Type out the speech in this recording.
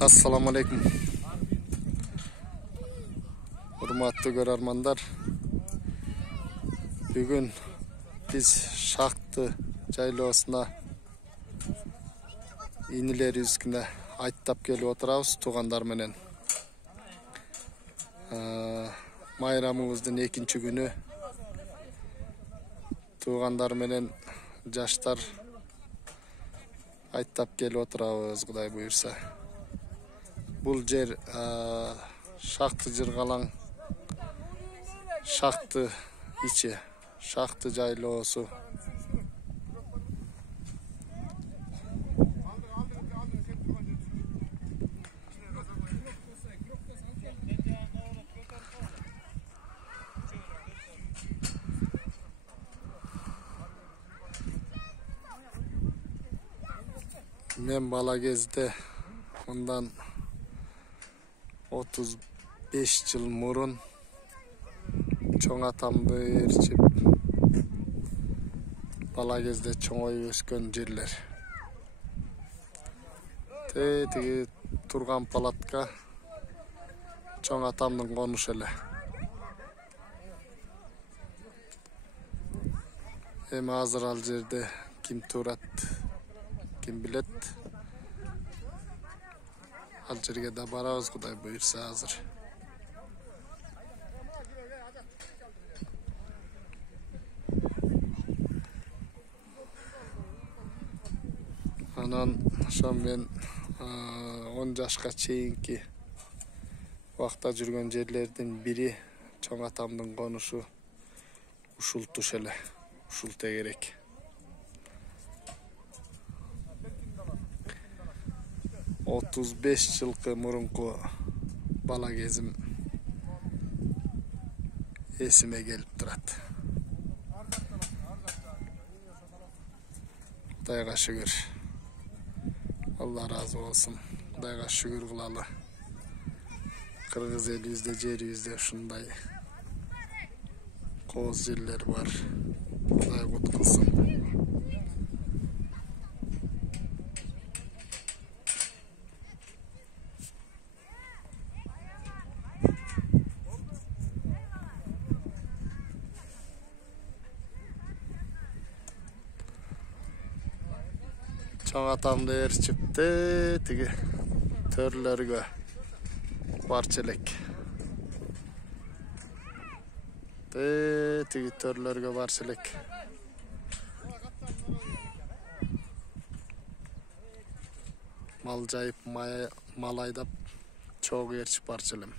Assalamu alaikum. Hurmatlı görermanlar. Bugün biz Şaktı jaylоосуна inileri üsküne ayttap kelip oturabız tuğanlar menen. Bayramımыздын ekinci günü tuğanlar menen jaştar ayttap kelip oturabız Kuday buyursa. Bul jer Şaktı Jırgalaң Şaktı içi Şaktı jaylоосу. Men bala kezde ondan 35 yıl murun çoң atamды ээрчип bala kezdе чоңоюп өскөн жерлер. Тиги турган палатка çoң atamдын конушу эле. Эми азыр ал жерде ким турат, ким билет. Al жерге да барабыз Кудай буйрса азыр. Анан ошо мен 10 жашка чейинки убакта жүргөн жерлердин бири çoң атамдын конушу ушул туш эле, ушул тегерек. 35 жылкы мурунку бала кезим эсиме келип турат. Кудайга шүгүр. Allah razı olsun. Kudayga şükür kılalı. Kırgız elibizde, jeribizde ушундай kooz жерler var. Kuday kut kılsın. Çoң atamды ээрчипти тиги төрлөргө барчу элек. Тиги төрлөргө барчу элек. Мал жайып, мал айдап, чогуу ээрчип барчу элем.